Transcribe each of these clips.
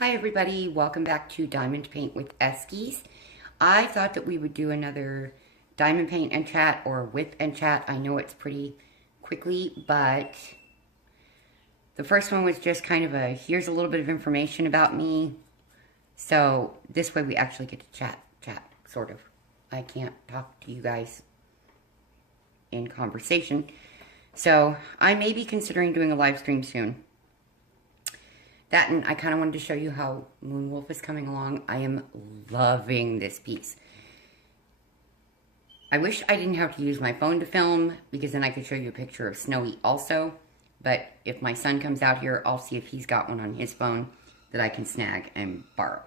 Hi everybody, welcome back to Diamond Paint with Eskies. I thought that we would do another diamond paint and chat or with and chat. I know it's pretty quickly, but the first one was just kind of a here's a little bit of information about me. So this way we actually get to chat, sort of. I can't talk to you guys in conversation. So I may be considering doing a live stream soon. That, and I kind of wanted to show you how Moonwolf is coming along. I am loving this piece. I wish I didn't have to use my phone to film, because then I could show you a picture of Snowy also. But if my son comes out here, I'll see if he's got one on his phone that I can snag and borrow.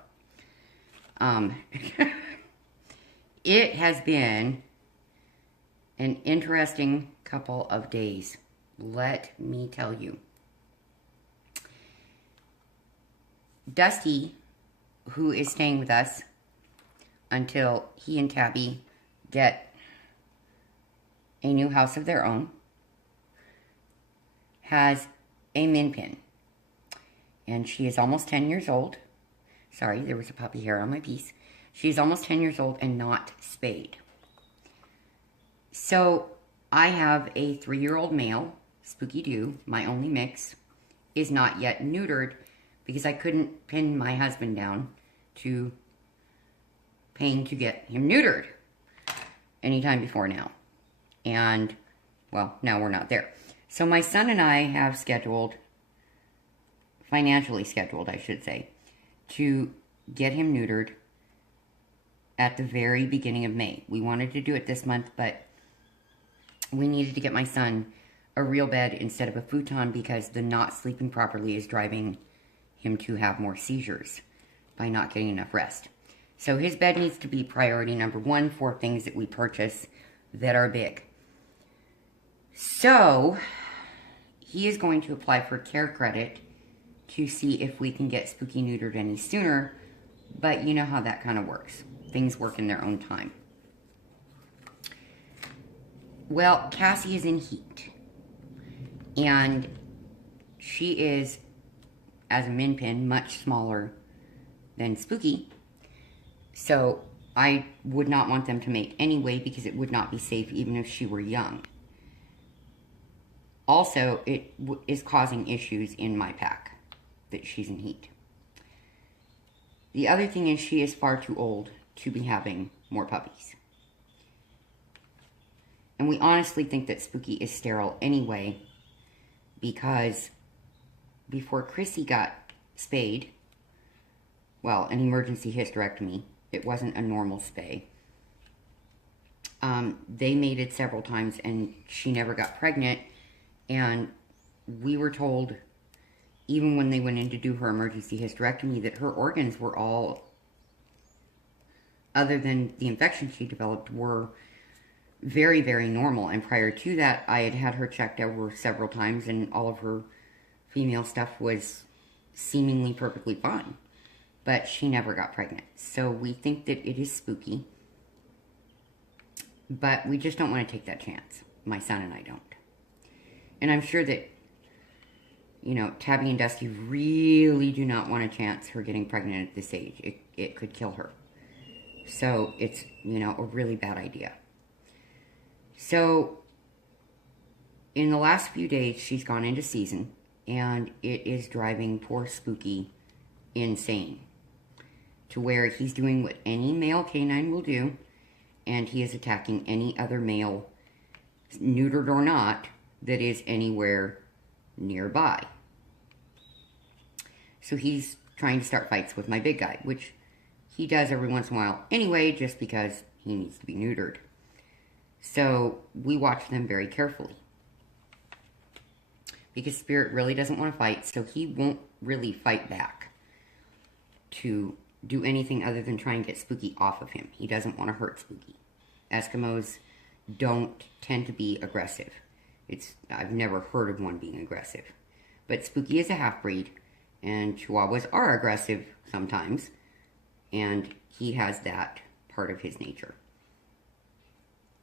It has been an interesting couple of days, let me tell you. Dusty, who is staying with us until he and Tabby get a new house of their own, has a min pin. And she is almost 10 years old. Sorry, there was a puppy hair on my piece. She's almost 10 years old and not spayed. So I have a 3-year-old male, Spooky Doo, my only mix, is not yet neutered, because I couldn't pin my husband down to paying to get him neutered anytime before now. And, well, now we're not there. So my son and I have scheduled, financially scheduled, I should say, to get him neutered at the very beginning of May. We wanted to do it this month, but we needed to get my son a real bed instead of a futon, because the not sleeping properly is driving him to have more seizures by not getting enough rest. So his bed needs to be priority number one for things that we purchase that are big. So he is going to apply for care credit to see if we can get Spooky neutered any sooner, but you know how that kind of works. Things work in their own time. Well, Cassie is in heat, and she is, as a min pin, much smaller than Spooky. So I would not want them to mate anyway, because it would not be safe even if she were young. Also, it is causing issues in my pack that she's in heat. The other thing is she is far too old to be having more puppies. And we honestly think that Spooky is sterile anyway, because before Chrissy got spayed, well, an emergency hysterectomy, it wasn't a normal spay. They mated several times and she never got pregnant, and we were told, even when they went in to do her emergency hysterectomy, that her organs were all, other than the infection she developed, were very, very normal. And prior to that, I had had her checked over several times, and all of her female stuff was seemingly perfectly fine. But she never got pregnant. So we think that it is Spooky. But we just don't want to take that chance. My son and I don't. And I'm sure that, you know, Tabby and Dusty really do not want to chance her getting pregnant at this age. It could kill her. So it's, you know, a really bad idea. So in the last few days, she's gone into season, and it is driving poor Spooky insane, to where he's doing what any male canine will do, and he is attacking any other male, neutered or not, that is anywhere nearby. So he's trying to start fights with my big guy, which he does every once in a while anyway, just because he needs to be neutered. So we watch them very carefully, because Spirit really doesn't want to fight, so he won't really fight back to do anything other than try and get Spooky off of him. He doesn't want to hurt Spooky. Eskimos don't tend to be aggressive. I've never heard of one being aggressive. But Spooky is a half-breed, and Chihuahuas are aggressive sometimes, and he has that part of his nature.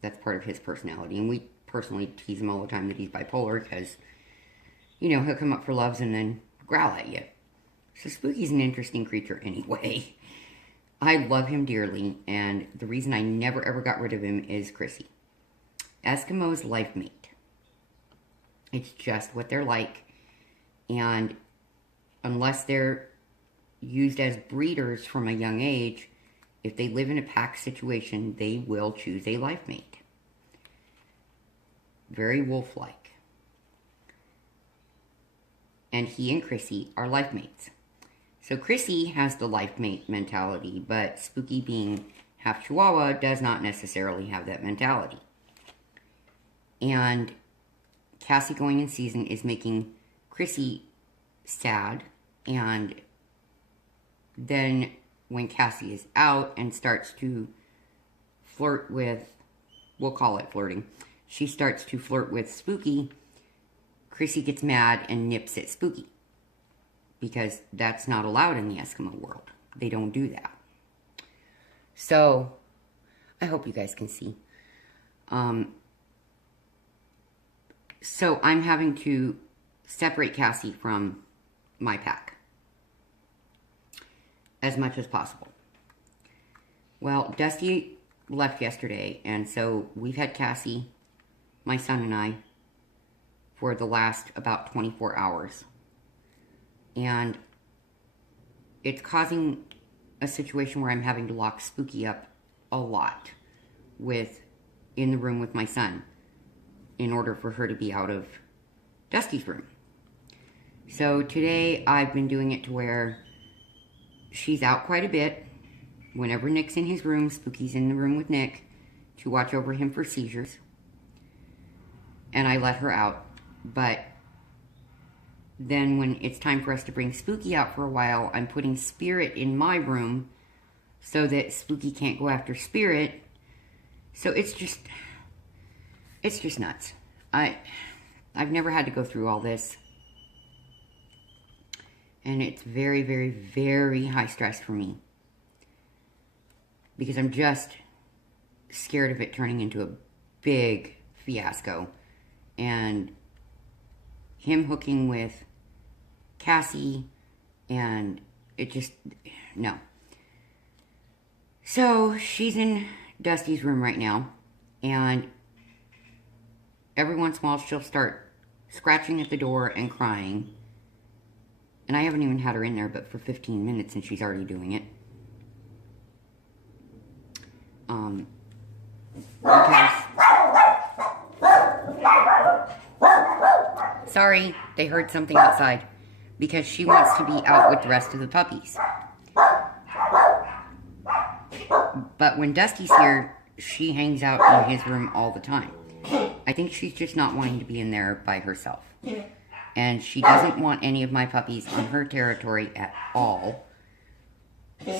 That's part of his personality, and we personally tease him all the time that he's bipolar, because, you know, he'll come up for loves and then growl at you. So Spooky's an interesting creature anyway. I love him dearly, and the reason I never ever got rid of him is Chrissy. Eskimo's life mate. It's just what they're like, and unless they're used as breeders from a young age, if they live in a pack situation, they will choose a life mate. Very wolf-like. And he and Chrissy are life mates. So Chrissy has the life mate mentality, but Spooky, being half Chihuahua, does not necessarily have that mentality. And Cassie going in season is making Chrissy sad, and then when Cassie is out and starts to flirt with, we'll call it flirting, she starts to flirt with Spooky, Chrissy gets mad and nips at Spooky. Because that's not allowed in the Eskimo world. They don't do that. So, I hope you guys can see. So, I'm having to separate Cassie from my pack. As much as possible. Well, Dusty left yesterday, and so we've had Cassie, my son and I, for the last about 24 hours. And it's causing a situation where I'm having to lock Spooky up a lot in the room with my son in order for her to be out of Dusty's room. So today I've been doing it to where she's out quite a bit. Whenever Nick's in his room, Spooky's in the room with Nick to watch over him for seizures. And I let her out. But then when it's time for us to bring Spooky out for a while, I'm putting Spirit in my room so that Spooky can't go after Spirit. So it's just nuts. I've never had to go through all this. And it's very, very, very high stress for me. Because I'm just scared of it turning into a big fiasco. And him hooking with Cassie, and it just, no. So, she's in Dusty's room right now, and every once in a while she'll start scratching at the door and crying. And I haven't even had her in there but for 15 minutes and she's already doing it. Because, sorry, they heard something outside. Because she wants to be out with the rest of the puppies. But when Dusty's here, she hangs out in his room all the time. I think she's just not wanting to be in there by herself. And she doesn't want any of my puppies in her territory at all.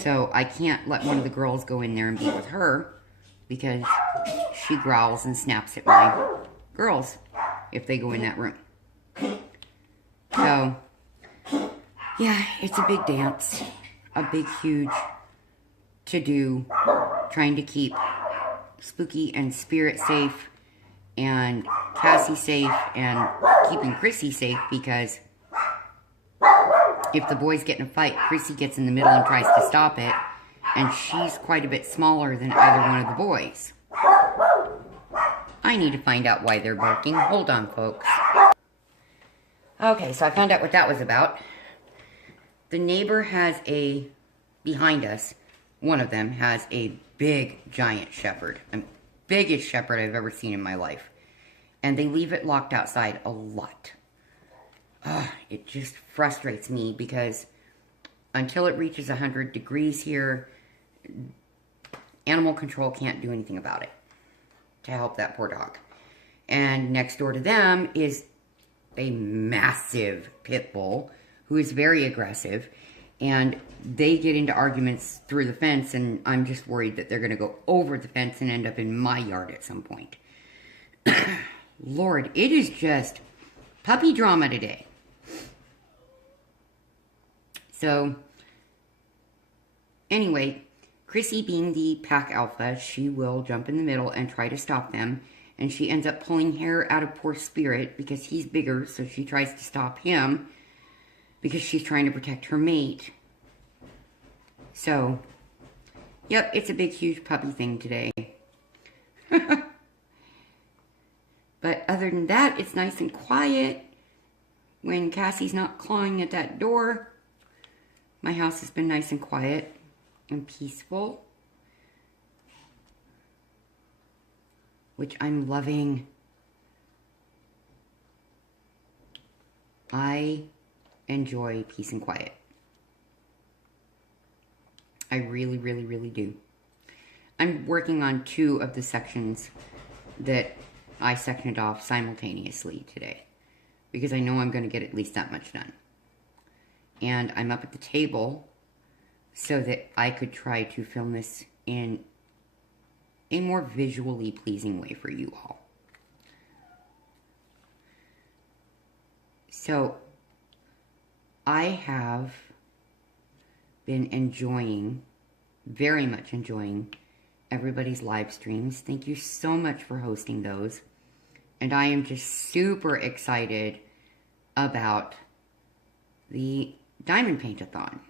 So I can't let one of the girls go in there and be with her. Because she growls and snaps at my girls if they go in that room. So, yeah, it's a big dance. A big, huge to-do. Trying to keep Spooky and Spirit safe. And Cassie safe. And keeping Chrissy safe. Because if the boys get in a fight, Chrissy gets in the middle and tries to stop it. And she's quite a bit smaller than either one of the boys. I need to find out why they're barking. Hold on, folks. Okay, so I found out what that was about. The neighbor has behind us, one of them has a big, giant shepherd. The biggest shepherd I've ever seen in my life. And they leave it locked outside a lot. It just frustrates me because until it reaches 100 degrees here, animal control can't do anything about it to help that poor dog. And next door to them is a massive pit bull who is very aggressive, and they get into arguments through the fence, and I'm just worried that they're going to go over the fence and end up in my yard at some point. Lord, it is just puppy drama today. So, anyway, Chrissy, being the pack alpha, she will jump in the middle and try to stop them. And she ends up pulling hair out of poor Spirit because he's bigger, so she tries to stop him. because she's trying to protect her mate. So, yep, it's a big, huge puppy thing today. But other than that, it's nice and quiet. When Cassie's not clawing at that door, my house has been nice and quiet and peaceful, which I'm loving. I enjoy peace and quiet. I really, really, really do. I'm working on 2 of the sections that I sectioned off simultaneously today, because I know I'm going to get at least that much done. And I'm up at the table so that I could try to film this in a more visually pleasing way for you all. So, I have been enjoying, very much enjoying, everybody's live streams. Thank you so much for hosting those. And I am just super excited about the Diamond Paint-a-thon,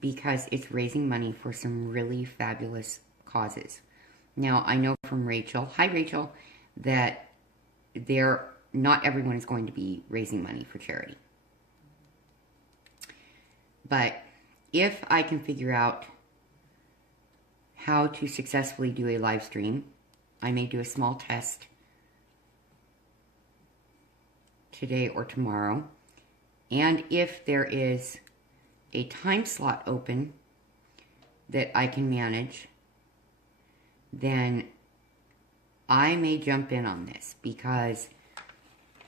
because it's raising money for some really fabulous causes. Now, I know from Rachel, hi Rachel, that not everyone is going to be raising money for charity. But if I can figure out how to successfully do a live stream, I may do a small test today or tomorrow. And if there is a time slot open that I can manage, then I may jump in on this, because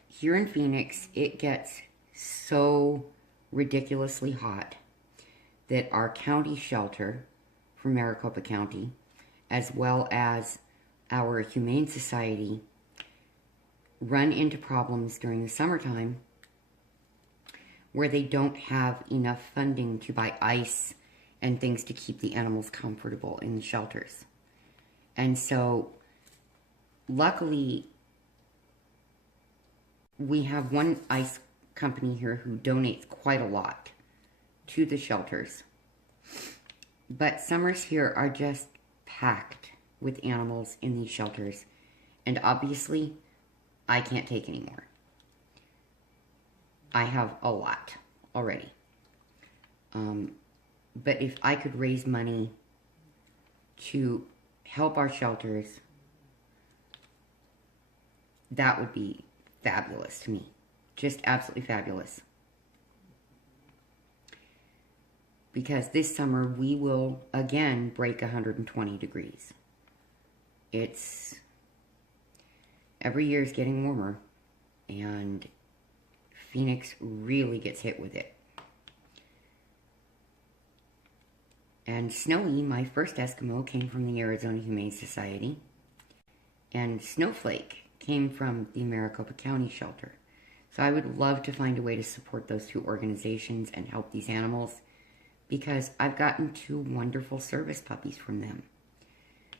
here in Phoenix, it gets so ridiculously hot that our county shelter for Maricopa County, as well as our Humane Society, run into problems during the summertime where they don't have enough funding to buy ice and things to keep the animals comfortable in the shelters. And so, luckily, we have one ice company here who donates quite a lot to the shelters. But summers here are just packed with animals in these shelters. And obviously, I can't take any more. I have a lot already. But if I could raise money to help our shelters, that would be fabulous to me. Just absolutely fabulous. Because this summer we will again break 120 degrees. Every year is getting warmer, and Phoenix really gets hit with it. And Snowy, my first Eskimo, came from the Arizona Humane Society, and Snowflake came from the Maricopa County Shelter. So I would love to find a way to support those 2 organizations and help these animals, because I've gotten 2 wonderful service puppies from them.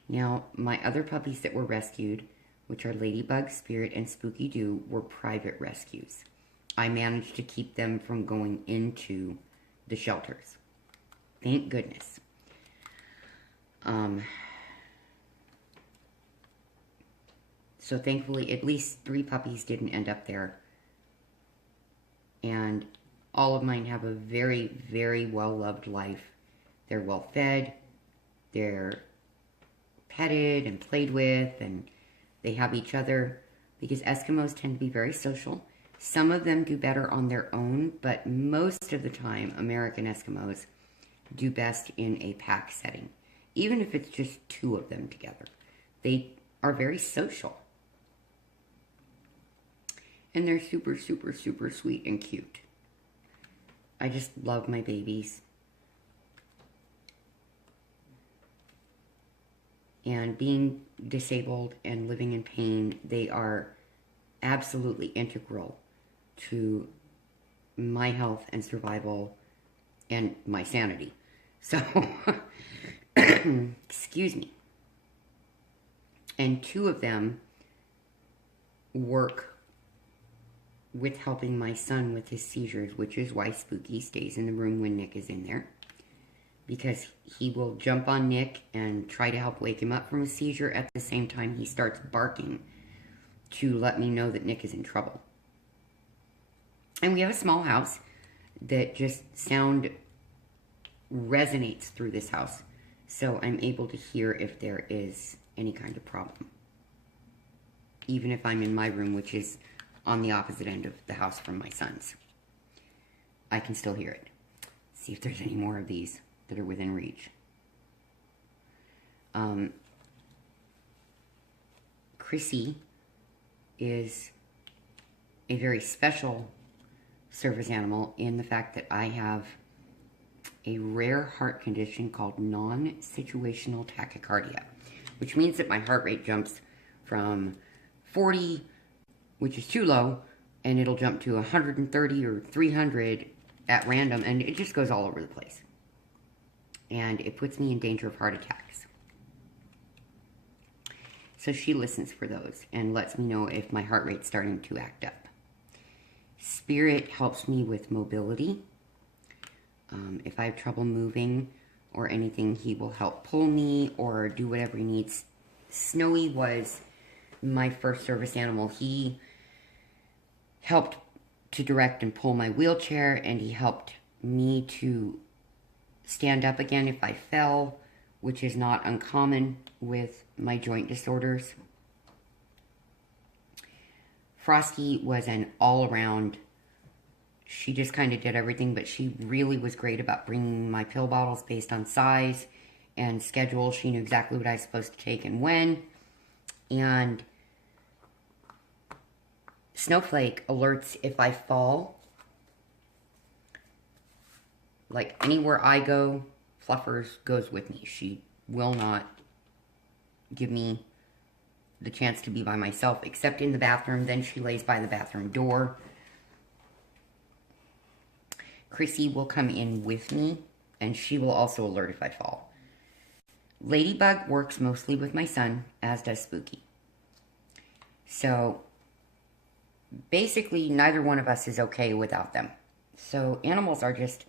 Now, my other puppies that were rescued, which are Ladybug, Spirit, and Spooky Doo, were private rescues. I managed to keep them from going into the shelters. Thank goodness. So thankfully, at least 3 puppies didn't end up there. And all of mine have a very, very well-loved life. They're well-fed, they're petted and played with, and they have each other, because Eskimos tend to be very social. Some of them do better on their own, but most of the time, American Eskimos do best in a pack setting. Even if it's just 2 of them together. They are very social. And they're super, super, super sweet and cute. I just love my babies. And being disabled and living in pain, they are absolutely integral to my health and survival and my sanity. So, excuse me. And 2 of them work with helping my son with his seizures, which is why Spooky stays in the room when Nick is in there. Because he will jump on Nick and try to help wake him up from a seizure at the same time he starts barking to let me know that Nick is in trouble. And we have a small house that just sound resonates through this house. So I'm able to hear if there is any kind of problem. Even if I'm in my room, which is on the opposite end of the house from my son's. I can still hear it. See if there's any more of these that are within reach. Chrissy is a very special service animal in the fact that I have a rare heart condition called non-situational tachycardia, which means that my heart rate jumps from 40, which is too low, and it'll jump to 130 or 300 at random, and it just goes all over the place. And it puts me in danger of heart attacks. So she listens for those and lets me know if my heart rate's starting to act up. Spirit helps me with mobility. If I have trouble moving or anything, he will help pull me or do whatever he needs. Snowy was my first service animal. He helped to direct and pull my wheelchair, and he helped me to stand up again if I fell, which is not uncommon with my joint disorders. Frosty was an all-around, she just kind of did everything, but she really was great about bringing my pill bottles based on size and schedule. She knew exactly what I was supposed to take and when. And Snowflake alerts if I fall. Like, anywhere I go, Fluffers goes with me. She will not give me the chance to be by myself, except in the bathroom. Then she lays by the bathroom door. Chrissy will come in with me, and she will also alert if I fall. Ladybug works mostly with my son, as does Spooky. So, basically, neither one of us is okay without them. So, animals are just,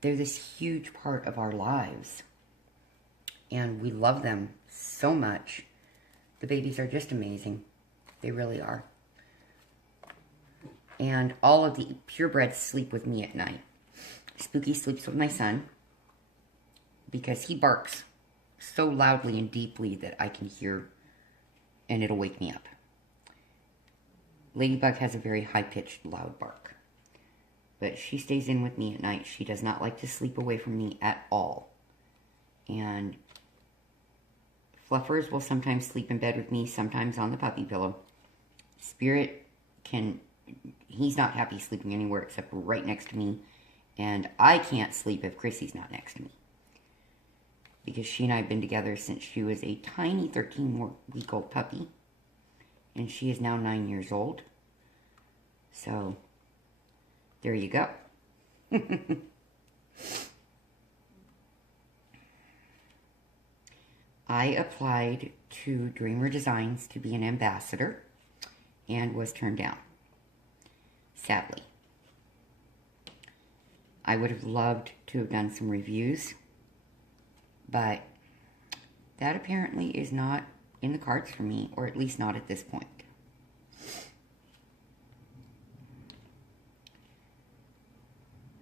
they're this huge part of our lives. And we love them so much. The babies are just amazing. They really are. And all of the purebreds sleep with me at night. Spooky sleeps with my son because he barks so loudly and deeply that I can hear, and it'll wake me up. Ladybug has a very high-pitched, loud bark. But she stays in with me at night. She does not like to sleep away from me at all. And Fluffers will sometimes sleep in bed with me, sometimes on the puppy pillow. Spirit he's not happy sleeping anywhere except right next to me. And I can't sleep if Chrissy's not next to me. Because she and I have been together since she was a tiny 13-week-old puppy. And she is now 9 years old. So, there you go. I applied to Dreamer Designs to be an ambassador and was turned down, sadly. I would have loved to have done some reviews, but that apparently is not in the cards for me, or at least not at this point.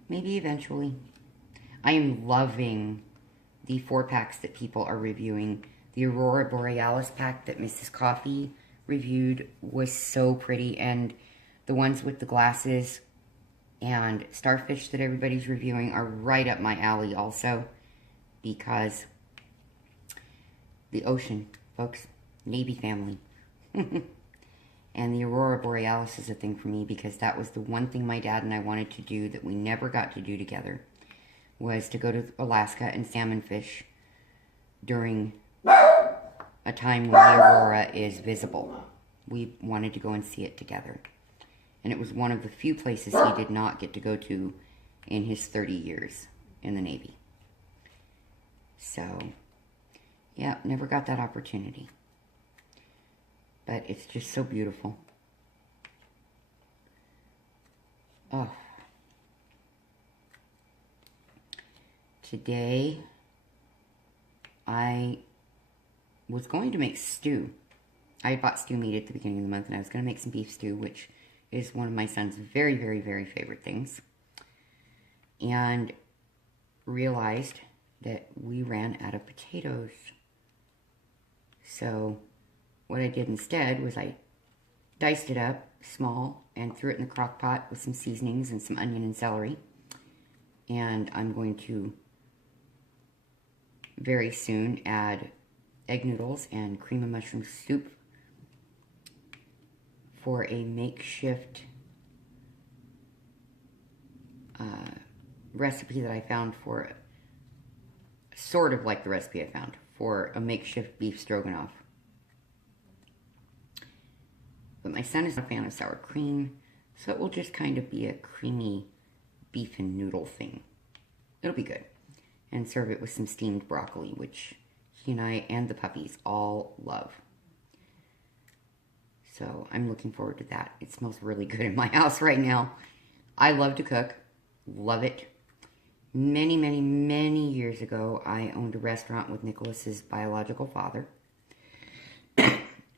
Maybe eventually. I am loving the 4-packs that people are reviewing. The Aurora Borealis pack that Mrs. Coffee reviewed was so pretty, and the ones with the glasses and starfish that everybody's reviewing are right up my alley also, because the ocean, folks, Navy family. And the Aurora Borealis is a thing for me because that was the one thing my dad and I wanted to do that we never got to do together, was to go to Alaska and salmon fish during a time when the aurora is visible. We wanted to go and see it together. And it was one of the few places he did not get to go to in his 30 years in the Navy. So, yeah, never got that opportunity. But it's just so beautiful. Oh. Today, I was going to make stew. I bought stew meat at the beginning of the month, and I was going to make some beef stew, which is one of my son's very, very, very favorite things. And realized that we ran out of potatoes. So what I did instead was I diced it up small and threw it in the crock pot with some seasonings and some onion and celery. And I'm going to very soon add egg noodles and cream of mushroom soup for a makeshift recipe that I found for, sort of like the recipe I found for a makeshift beef stroganoff. But my son is a fan of sour cream, so it will just kind of be a creamy beef and noodle thing. It'll be good. And serve it with some steamed broccoli, which he and I and the puppies all love. So I'm looking forward to that. It smells really good in my house right now. I love to cook. Love it. Many, many, many years ago, I owned a restaurant with Nicholas's biological father,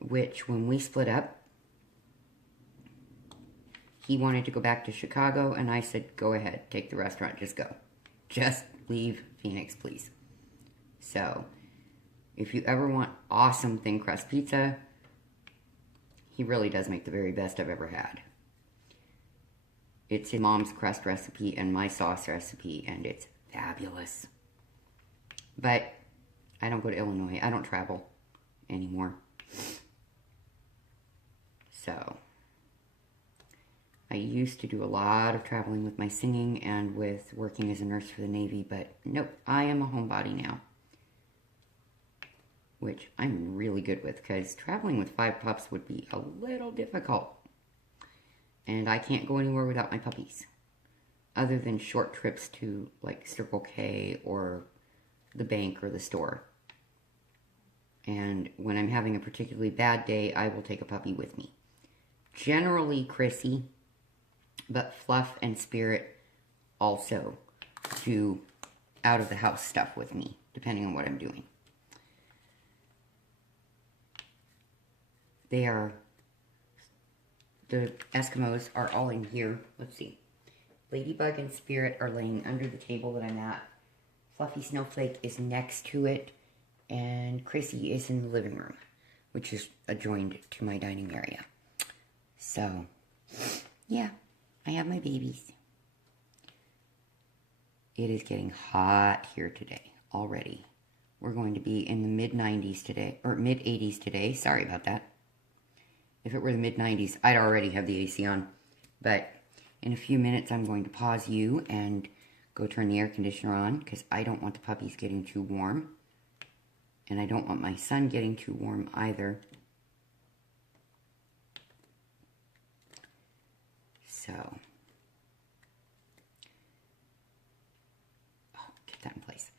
which when we split up, he wanted to go back to Chicago, and I said, go ahead, take the restaurant, just go. Just leave Phoenix, please. So, if you ever want awesome thin crust pizza, he really does make the very best I've ever had. It's his mom's crust recipe and my sauce recipe, and it's fabulous. But I don't go to Illinois. I don't travel anymore. So, I used to do a lot of traveling with my singing and with working as a nurse for the Navy, but nope, I am a homebody now. Which I'm really good with, because traveling with 5 pups would be a little difficult. And I can't go anywhere without my puppies. Other than short trips to, like, Circle K or the bank or the store. And when I'm having a particularly bad day, I will take a puppy with me. Generally Chrissy, but Fluff and Spirit also do out-of-the-house stuff with me, depending on what I'm doing. The Eskimos are all in here. Let's see. Ladybug and Spirit are laying under the table that I'm at. Fluffy Snowflake is next to it. And Chrissy is in the living room, which is adjoined to my dining area. So, yeah, I have my babies. It is getting hot here today already. We're going to be in the mid-90s today, or mid-80s today. Sorry about that. If it were the mid-90s, I'd already have the AC on. But in a few minutes, I'm going to pause you and go turn the air conditioner on, because I don't want the puppies getting too warm. And I don't want my son getting too warm either. So, get that in place.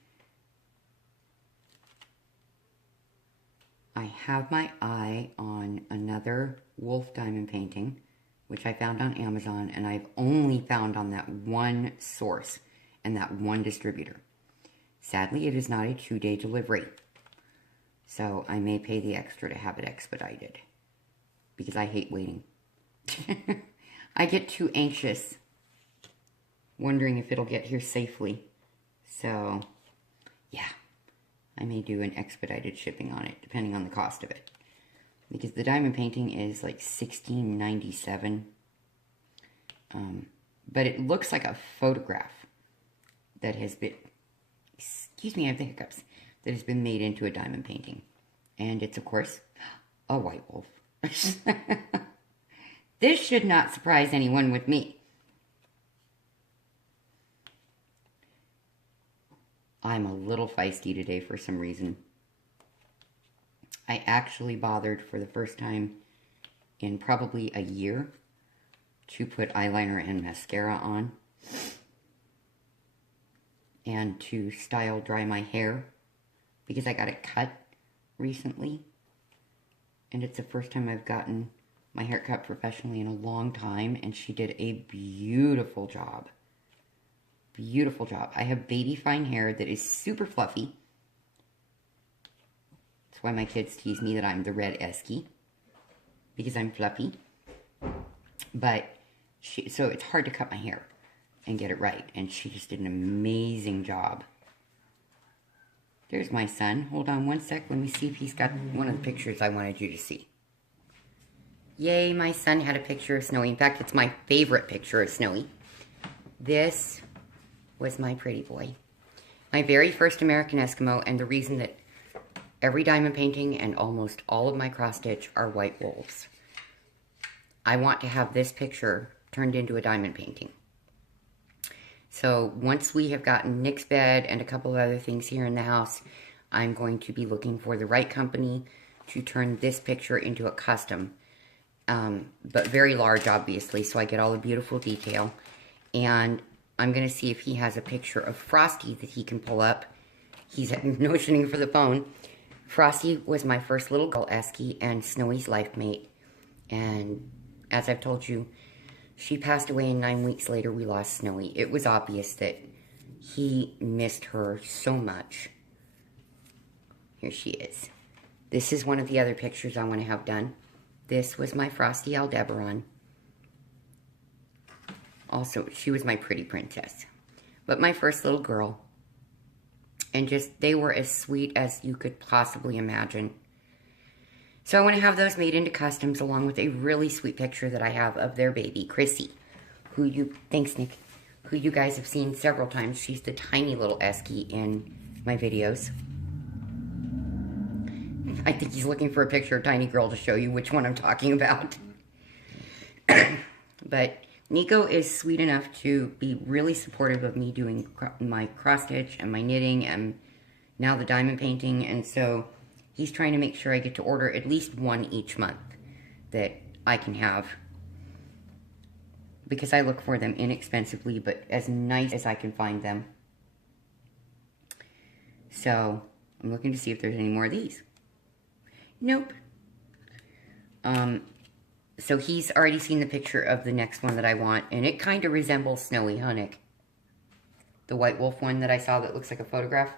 I have my eye on another wolf diamond painting, which I found on Amazon, and I've only found on that one source and that one distributor. Sadly, it is not a 2-day delivery, so I may pay the extra to have it expedited, because I hate waiting. I get too anxious, wondering if it'll get here safely. So, yeah. I may do an expedited shipping on it, depending on the cost of it. Because the diamond painting is like $16.97. But it looks like a photograph that has been, excuse me, I have the hiccups, that has been made into a diamond painting. And it's, of course, a white wolf. This should not surprise anyone with me. I'm a little feisty today for some reason. I actually bothered for the first time in probably a year to put eyeliner and mascara on and to style dry my hair because I got it cut recently, and it's the first time I've gotten my haircut professionally in a long time, and she did a beautiful job. Beautiful job. I have baby fine hair that is super fluffy. That's why my kids tease me that I'm the red esky, because I'm fluffy. But so it's hard to cut my hair and get it right, and she just did an amazing job. There's my son. Hold on one sec. Let me see if he's got one of the pictures I wanted you to see. Yay, my son had a picture of Snowy. In fact, it's my favorite picture of Snowy. This was my pretty boy. My very first American Eskimo, and the reason that every diamond painting and almost all of my cross-stitch are white wolves. I want to have this picture turned into a diamond painting. So once we have gotten Nick's bed and a couple of other things here in the house, I'm going to be looking for the right company to turn this picture into a custom. But very large, obviously, so I get all the beautiful detail. And I'm going to see if he has a picture of Frosty that he can pull up. He's notioning for the phone. Frosty was my first little girl esky and Snowy's life mate. And as I've told you, she passed away, and 9 weeks later we lost Snowy. It was obvious that he missed her so much. Here she is. This is one of the other pictures I want to have done. This was my Frosty Aldebaran. Also, she was my pretty princess. But my first little girl. And just, they were as sweet as you could possibly imagine. So I want to have those made into customs, along with a really sweet picture that I have of their baby, Chrissy, thanks Nick, who you guys have seen several times. She's the tiny little esky in my videos. I think he's looking for a picture of Tiny Girl to show you which one I'm talking about. But Nico is sweet enough to be really supportive of me doing my cross-stitch and my knitting and now the diamond painting, and so he's trying to make sure I get to order at least one each month that I can have, because I look for them inexpensively, but as nice as I can find them. So I'm looking to see if there's any more of these. Nope. So he's already seen the picture of the next one that I want, and it kind of resembles Snowy, huh, Nick? The white wolf one that I saw that looks like a photograph.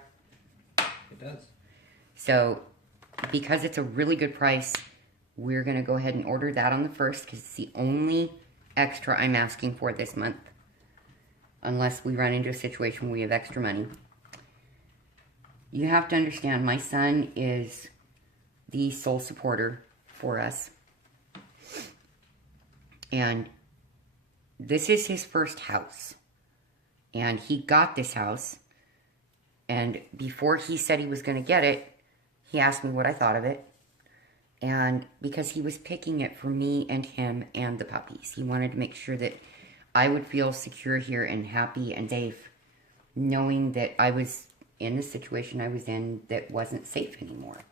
It does. So because it's a really good price, we're going to go ahead and order that on the 1st, because it's the only extra I'm asking for this month. Unless we run into a situation where we have extra money. You have to understand, my son is the sole supporter for us. And this is his first house. And he got this house. And before he said he was going to get it, he asked me what I thought of it. And because he was picking it for me and him and the puppies. He wanted to make sure that I would feel secure here and happy and safe, knowing that I was in the situation I was in that wasn't safe anymore.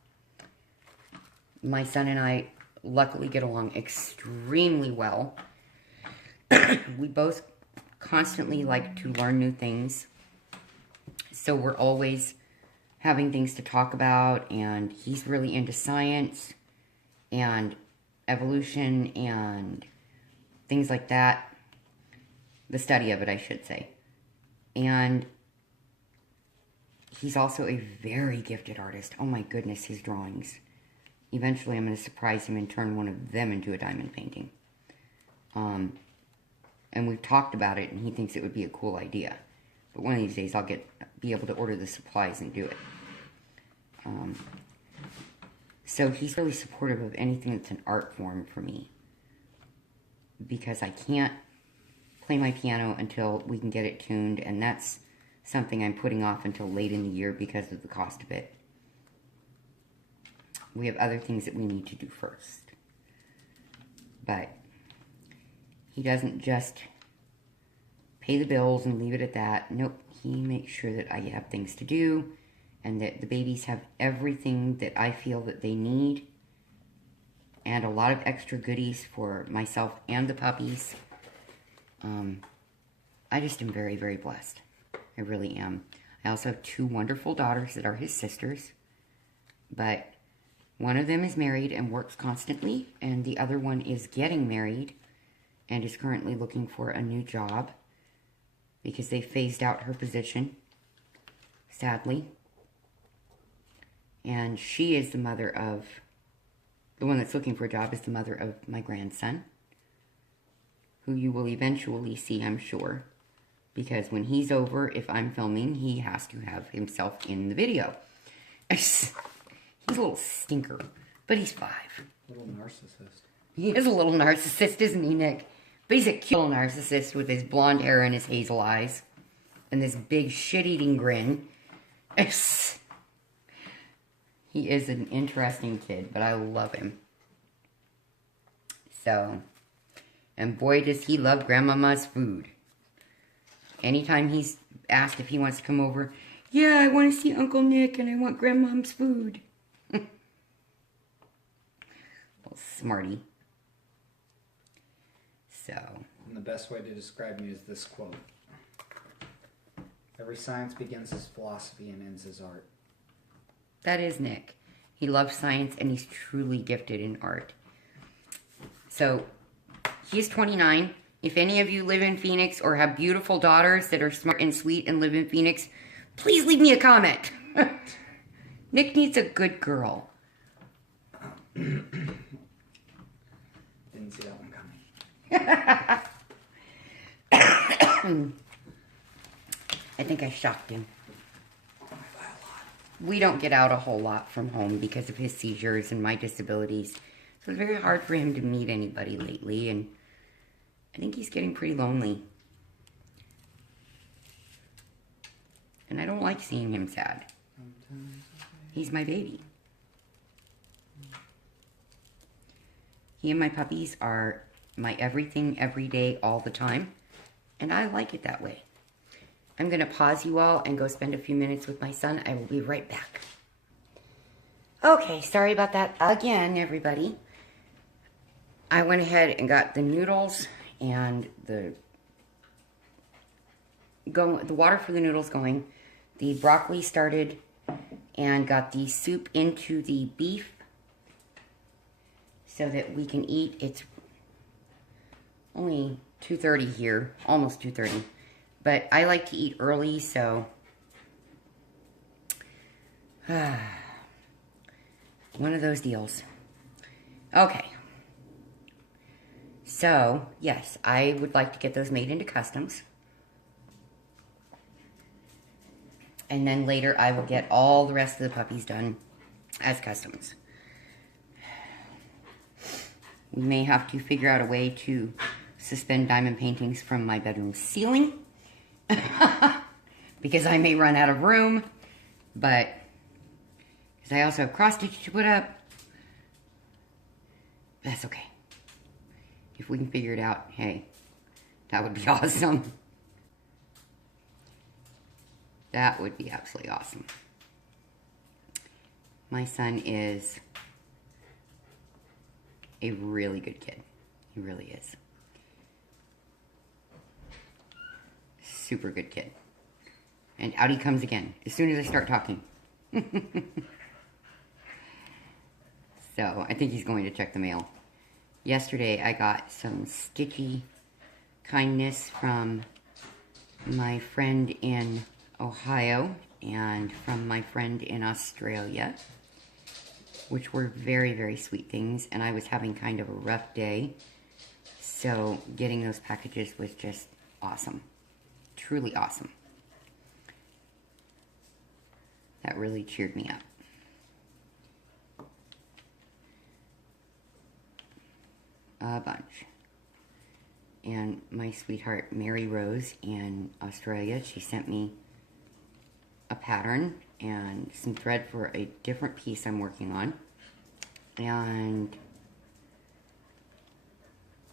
My son and I luckily get along extremely well. We both constantly like to learn new things. So we're always having things to talk about, and he's really into science and evolution and things like that. The study of it, I should say. And he's also a very gifted artist. Oh my goodness, his drawings. Eventually I'm going to surprise him and turn one of them into a diamond painting. And we've talked about it, and he thinks it would be a cool idea. But one of these days I'll be able to order the supplies and do it. So he's really supportive of anything that's an art form for me. Because I can't play my piano until we can get it tuned, and that's something I'm putting off until late in the year because of the cost of it. We have other things that we need to do first. But he doesn't just pay the bills and leave it at that. Nope, he makes sure that I have things to do and that the babies have everything that I feel that they need, and a lot of extra goodies for myself and the puppies. I just am very, very blessed. I really am. I also have 2 wonderful daughters that are his sisters, but One of them is married and works constantly, and the other one is getting married and is currently looking for a new job because they phased out her position, sadly. And she is the mother of, the one that's looking for a job is the mother of my grandson, who you will eventually see, I'm sure, because when he's over, if I'm filming, he has to have himself in the video. He's a little stinker, but he's 5. Little narcissist. He is a little narcissist, isn't he, Nick? But he's a cute little narcissist with his blonde hair and his hazel eyes. And this big shit-eating grin. He is an interesting kid, but I love him. So, and boy does he love Grandmama's food. Anytime he's asked if he wants to come over, yeah, I want to see Uncle Nick and I want Grandmom's food. Little smarty. So. And the best way to describe me is this quote. Every science begins as philosophy and ends as art. That is Nick. He loves science and he's truly gifted in art. So, he's 29. If any of you live in Phoenix or have beautiful daughters that are smart and sweet and live in Phoenix, please leave me a comment. Nick needs a good girl. Didn't see that one coming. I think I shocked him. We don't get out a whole lot from home because of his seizures and my disabilities. So it's very hard for him to meet anybody lately, and I think he's getting pretty lonely. And I don't like seeing him sad. He's my baby. He and my puppies are my everything, every day, all the time. And I like it that way. I'm going to pause you all and go spend a few minutes with my son. I will be right back. Okay, sorry about that again, everybody. I went ahead and got the noodles and the water for the noodles going. The broccoli started and got the soup into the beef so that we can eat. It's only 2:30 here, almost 2:30. But I like to eat early, so one of those deals. Okay. So, yes, I would like to get those made into customs. And then later I will get all the rest of the puppies done as customs. We may have to figure out a way to suspend diamond paintings from my bedroom ceiling. Because I may run out of room. But, because I also have cross stitch to put up. That's okay. If we can figure it out, hey, that would be awesome. That would be absolutely awesome. My son is a really good kid. He really is. Super good kid. And out he comes again, as soon as I start talking. So, I think he's going to check the mail. Yesterday, I got some stitchy kindness from my friend in Ohio and from my friend in Australia, which were very, very sweet things, and I was having kind of a rough day, so getting those packages was just awesome. Truly awesome. That really cheered me up. A bunch. And my sweetheart Mary Rose in Australia, she sent me a pattern and some thread for a different piece I'm working on. And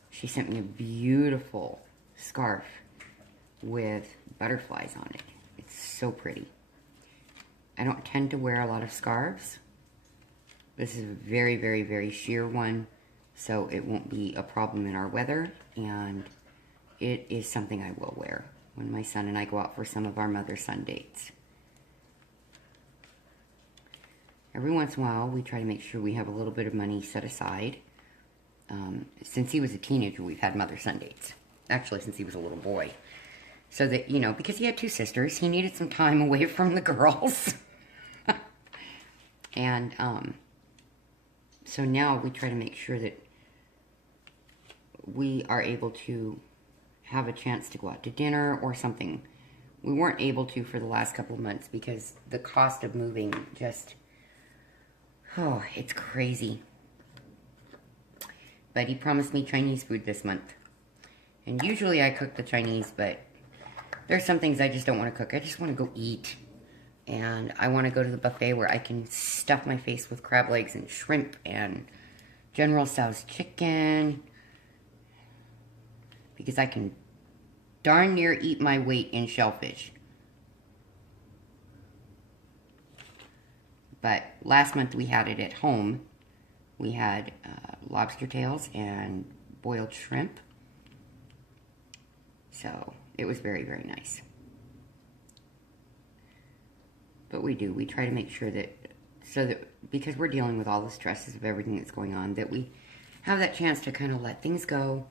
she sent me a beautiful scarf with butterflies on it. It's so pretty. I don't tend to wear a lot of scarves. This is a very, very, very sheer one, so it won't be a problem in our weather, and it is something I will wear when my son and I go out for some of our mother-son dates. every once in a while, we try to make sure we have a little bit of money set aside. Since he was a teenager, we've had mother-son dates. Actually, since he was a little boy. So that, you know, because he had two sisters, he needed some time away from the girls. And, so now we try to make sure that we are able to have a chance to go out to dinner or something. We weren't able to for the last couple of months because the cost of moving just, oh, it's crazy. But he promised me Chinese food this month. And usually I cook the Chinese, but there's some things I just don't want to cook. I just want to go eat. And I want to go to the buffet where I can stuff my face with crab legs and shrimp and General Tso's chicken. Because I can darn near eat my weight in shellfish. But last month we had it at home. We had lobster tails and boiled shrimp. So it was very, very nice. But we try to make sure that, because we're dealing with all the stresses of everything that's going on, that we have that chance to kind of let things go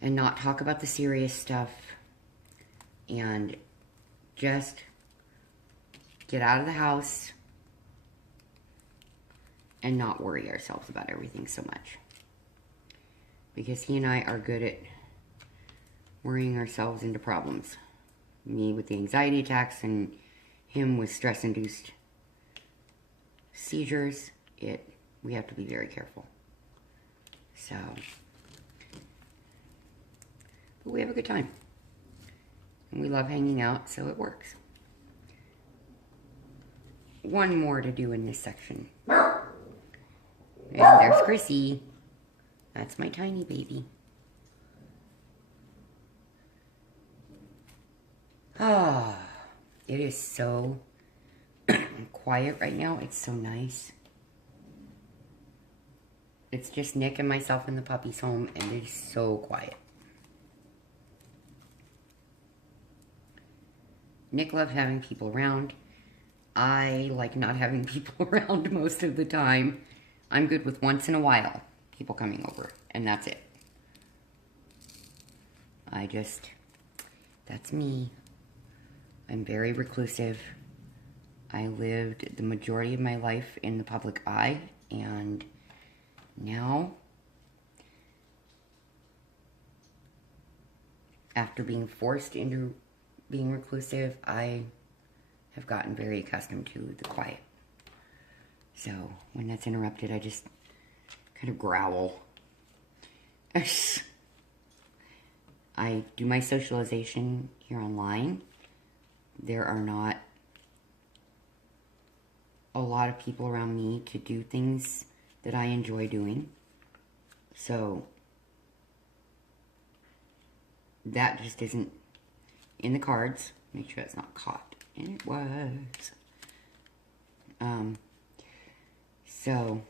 and not talk about the serious stuff and just get out of the house and not worry ourselves about everything so much. Because he and I are good at worrying ourselves into problems. Me with the anxiety attacks and him with stress-induced seizures. We have to be very careful. So, but we have a good time. And we love hanging out, so it works. One more to do in this section. And there's Chrissy. That's my tiny baby. Ah, it is so quiet right now. It's so nice. It's just Nick and myself in the puppy's home, and it is so quiet. Nick loves having people around. I like not having people around most of the time. I'm good with once in a while people coming over, and that's it. That's me. I'm very reclusive. I lived the majority of my life in the public eye, and now, after being forced into being reclusive, I have gotten very accustomed to the quiet. So, when that's interrupted, I just kind of growl. I do my socialization here online. There are not a lot of people around me to do things that I enjoy doing. So, that just isn't in the cards. Make sure it's not caught. And it was. So,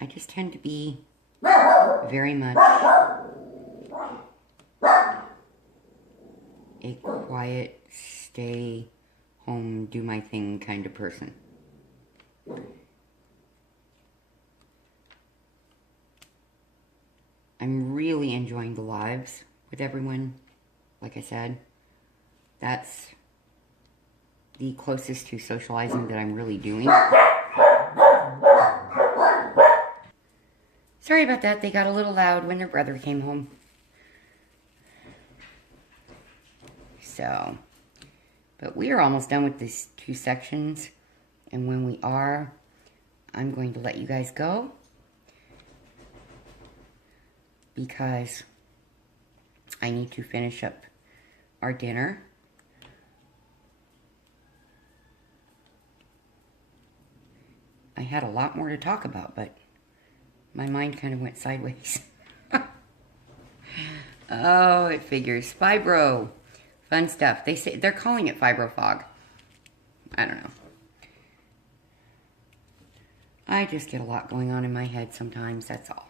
I just tend to be very much a quiet, stay home, do my thing kind of person. I'm really enjoying the lives with everyone. Like I said, that's the closest to socializing that I'm really doing. Sorry about that. They got a little loud when their brother came home. So, but we are almost done with these two sections. And when we are, I'm going to let you guys go. Because I need to finish up our dinner. I had a lot more to talk about, but my mind kind of went sideways. Oh, it figures. Fibro. Fun stuff. They're calling it fibro fog. I don't know. I just get a lot going on in my head sometimes, that's all.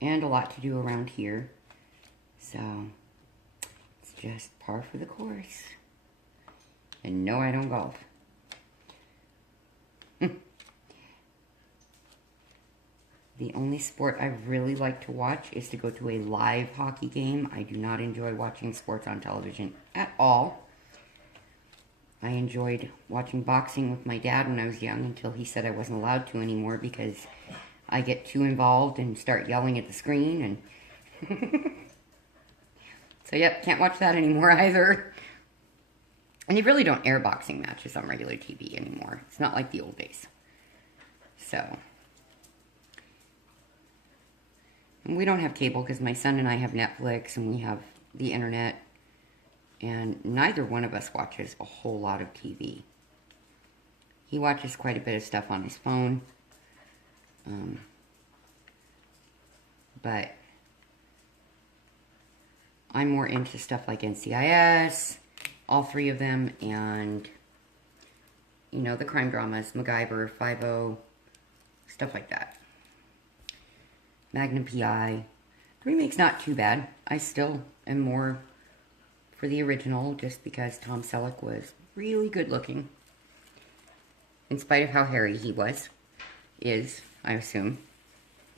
And a lot to do around here. So, it's just par for the course. And no, I don't golf. The only sport I really like to watch is to go to a live hockey game. I do not enjoy watching sports on television at all. I enjoyed watching boxing with my dad when I was young until he said I wasn't allowed to anymore because I get too involved and start yelling at the screen. And so, yep, can't watch that anymore either. And they really don't air boxing matches on regular TV anymore. It's not like the old days. So, and we don't have cable because my son and I have Netflix and we have the internet. And neither one of us watches a whole lot of TV. He watches quite a bit of stuff on his phone. But I'm more into stuff like NCIS, all three of them, and, you know, the crime dramas, MacGyver, 5-0, stuff like that. Magnum PI. The remake's not too bad. I still am more for the original just because Tom Selleck was really good looking. In spite of how hairy he is, I assume.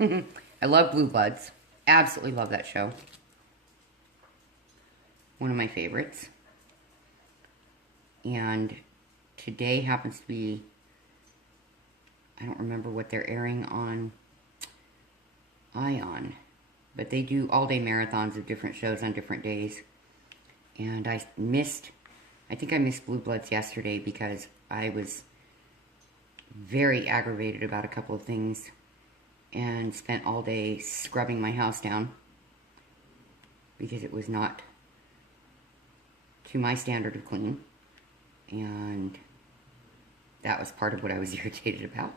I love Blue Bloods. Absolutely love that show. One of my favorites. And today happens to be, I don't remember what they're airing on Ion, but they do all-day marathons of different shows on different days. And I think I missed Blue Bloods yesterday because I was very aggravated about a couple of things and spent all day scrubbing my house down because it was not to my standard of clean. And that was part of what I was irritated about.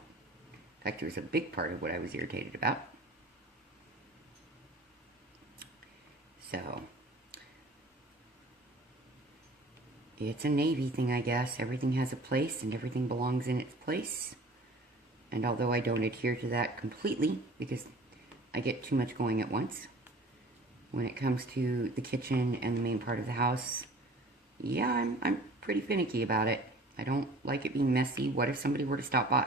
In fact, it was a big part of what I was irritated about. So, it's a Navy thing, I guess. Everything has a place and everything belongs in its place. And although I don't adhere to that completely because I get too much going at once, when it comes to the kitchen and the main part of the house, yeah, I'm pretty finicky about it. I don't like it being messy. What if somebody were to stop by?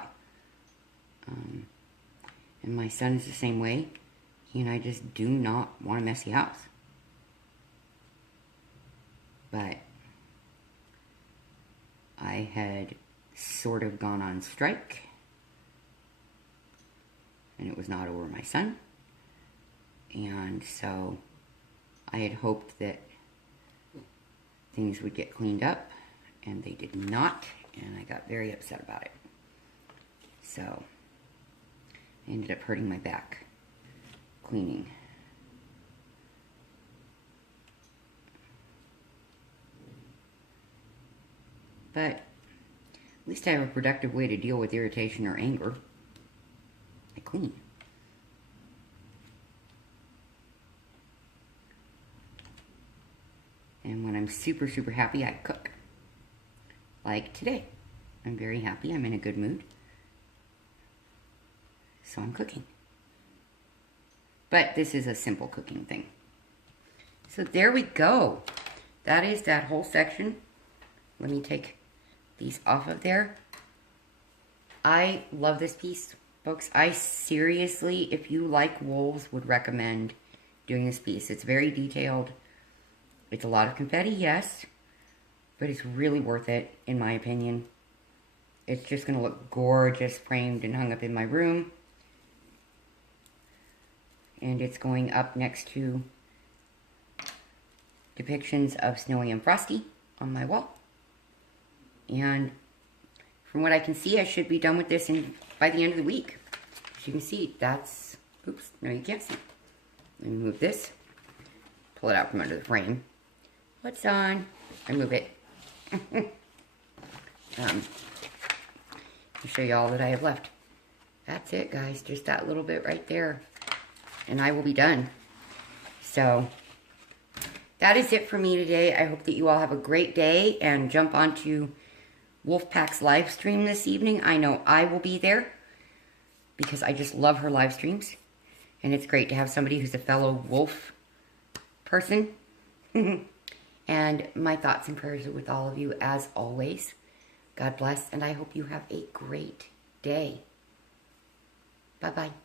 And my son is the same way. He and I just do not want a messy house. But I had sort of gone on strike, and it was not over my son. And so I had hoped that things would get cleaned up, and they did not, and I got very upset about it. So I ended up hurting my back cleaning. But at least I have a productive way to deal with irritation or anger. I clean. And when I'm super, super happy, I cook. Like today. I'm very happy. I'm in a good mood. So I'm cooking. But this is a simple cooking thing. So there we go. That is that whole section. Let me take these off of there. I love this piece, folks. I seriously, if you like wolves, would recommend doing this piece. It's very detailed. It's a lot of confetti, yes, but it's really worth it, in my opinion. It's just going to look gorgeous framed and hung up in my room. And it's going up next to depictions of Snowy and Frosty on my wall. And from what I can see, I should be done with this by the end of the week. As you can see, that's... Oops, no you can't see. Let me move this. Pull it out from under the frame. What's on? I move it. I'll show you all that I have left. That's it, guys. Just that little bit right there. And I will be done. So, that is it for me today. I hope that you all have a great day and jump onto Wolfpack's live stream this evening. I know I will be there because I just love her live streams. And it's great to have somebody who's a fellow wolf person. And my thoughts and prayers are with all of you as always. God bless, and I hope you have a great day. Bye-bye.